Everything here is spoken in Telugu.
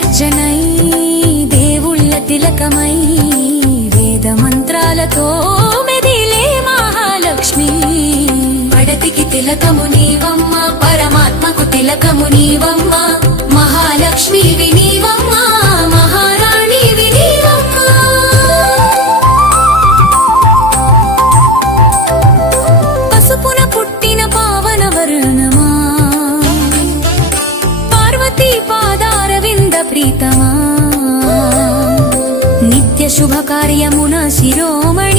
అర్చనై దేవుళ్ళ తిలకమై వేద మంత్రాలతో మెదిలే మహాలక్ష్మి పడతికి తిలకము నీవమ్మ పరమాత్మకు తిలకము నీవమ్మ మహాలక్ష్మి వినీవమ్మ మహారాణి వినీవమ్మ పసుపున పుట్టిన పావన వర్ణమా పార్వతీ పాదారవింద ప్రీతమా నిత్య శుభ కార్యమున శిరోమణి